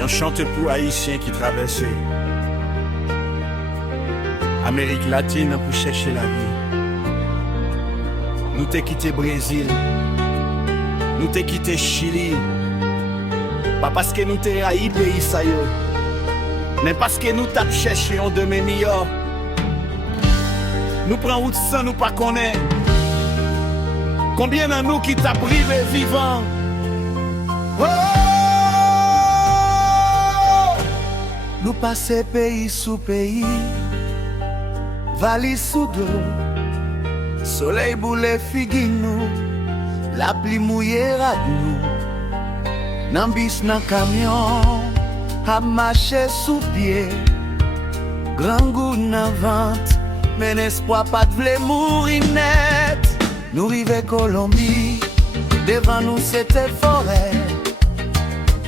On chante pour Haïtiens qui traversent Amérique latine pour chercher la vie. Nous t'ai quitté Brésil, nous t'ai quitté Chili. Pas parce que nous t'ai haï pays ça yo, mais parce que nous t'as cherché en demain meilleur. Nous prenons route sans nous pas connaître. Combien de nous qui t'a privé vivant? Oh! Nous passons pays sous pays, vallée sous dos, soleil boule figue nous, la pluie mouillée rade nous, nan bis nan camion, à marcher sous pied, grand goût nan vente, mais l'espoir pas de vle mourir net. Nous rive Colombie, devant nous c'était forêt.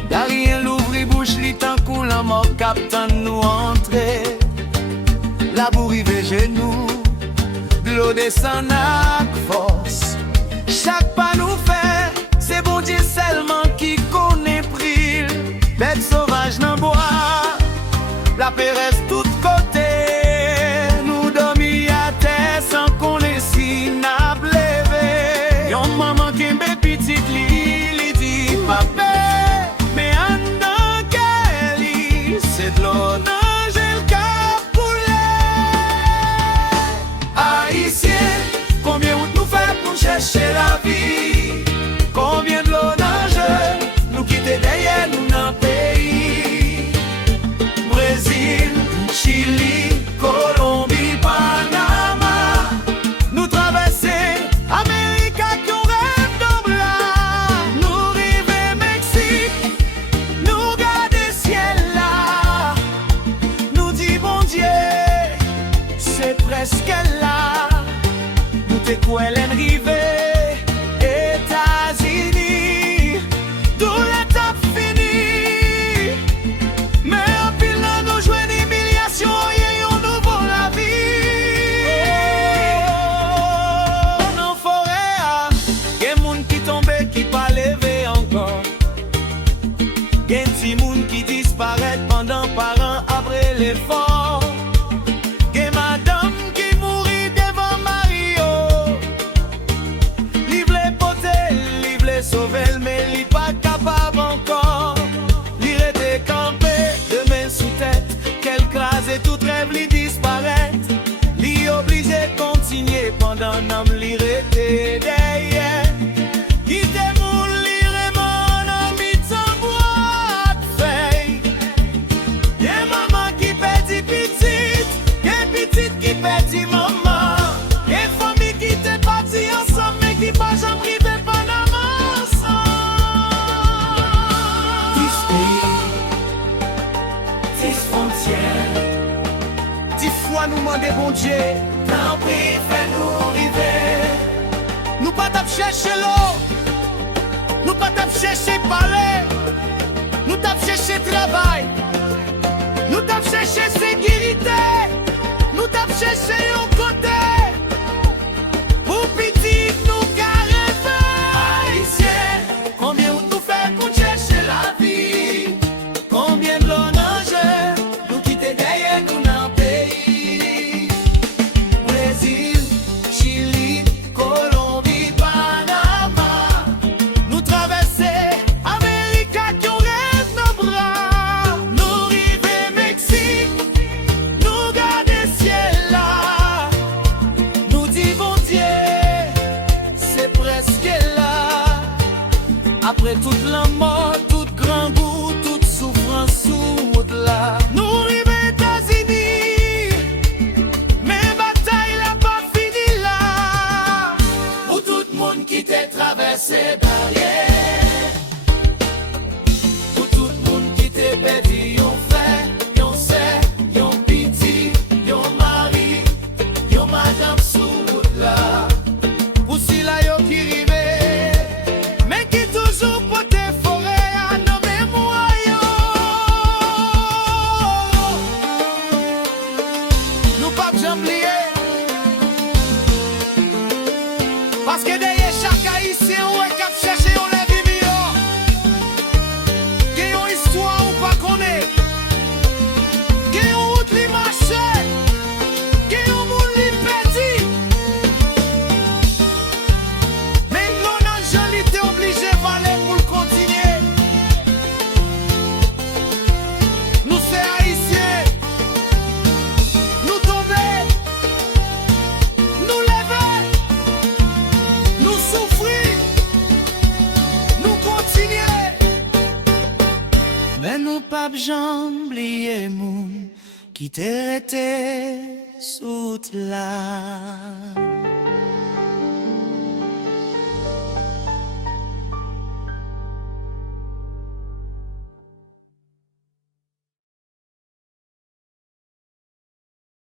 Derrière l'ouvri bouche li tan kou la mort captain nous entrer. La boue rive genou, l'eau descend avec force. Chaque pas nous fait, c'est bon Dieu seulement qui connaît prix. Bête sauvage nan bois, la paix reste tout côté. Nous dormi à terre sans qu'on les si n'a levé. Yon maman qui mbe petite li dit papa. C'est de l'eau d'Angèle Capoulé. Haïtien, combien route nous fait pour chercher la vie? Combien de l'eau d'Angèle nous quitter derrière nous dans le pays? Brésil, Chili, Colombie, Panama. Nous traverser Amérique qui ont rêve de blanc. Nous river Mexique, nous garder ciel là. C'est presque là. Nous t'es quoi rivé États-Unis, d'où l'étape finie. Mais en pile nous jouons d'humiliation et on nouveau la vie. Non forêt, y'a moun qui tombe qui pas levé encore. Y'a ti moun qui disparaît pendant par an après l'effort. Madame qui mourit devant Mario, livre les potés, livre les sauver, mais li pas capable encore. Li rete campé, de main sous tête, qu'elle crase et tout rêve li disparaît. Li obligé de continuer pendant n'am li rete derrière. Qui démoule li remon en mi-temps boîte feuille. Y'a maman qui perdit petite, petite qui perdit maman, et famille qui t'est parti ensemble, mais qui pas jamais privé Panama ensemble. 10 pays, 10 frontières, 10 fois nous demander bon Dieu, tant pis fais-nous river. Nous pas t'ap chercher l'eau, nous pas t'ap chercher parler, nous t'ap chercher travail, nous t'ap chercher sécurité. Nous t'ap cherché au côté pour petit nous carrément. Haïtien, combien nous fait pour chercher la vie? Combien de l'on enjeu nous quitter derrière nous dans le pays? Brésil, Chili, Colombie, Panama. Nous traverser Amérique qui ont rêve nos bras. Nous river Mexique, nous garder là. Nous dit bon Dieu, c'est presque là. Après toute la mort, tout grand goût, toute souffrance sous route là. Nous arrivons aux États-Unis, mais bataille n'a pas fini là. Pour tout le monde qui t'est traversé barrière, pour tout le monde qui t'est perdu, on fait, on sait, on pitié. Madame sous là, pour si la yo qui rive, mais qui toujours pote forêt. j'oublié moun qui t'était sous là.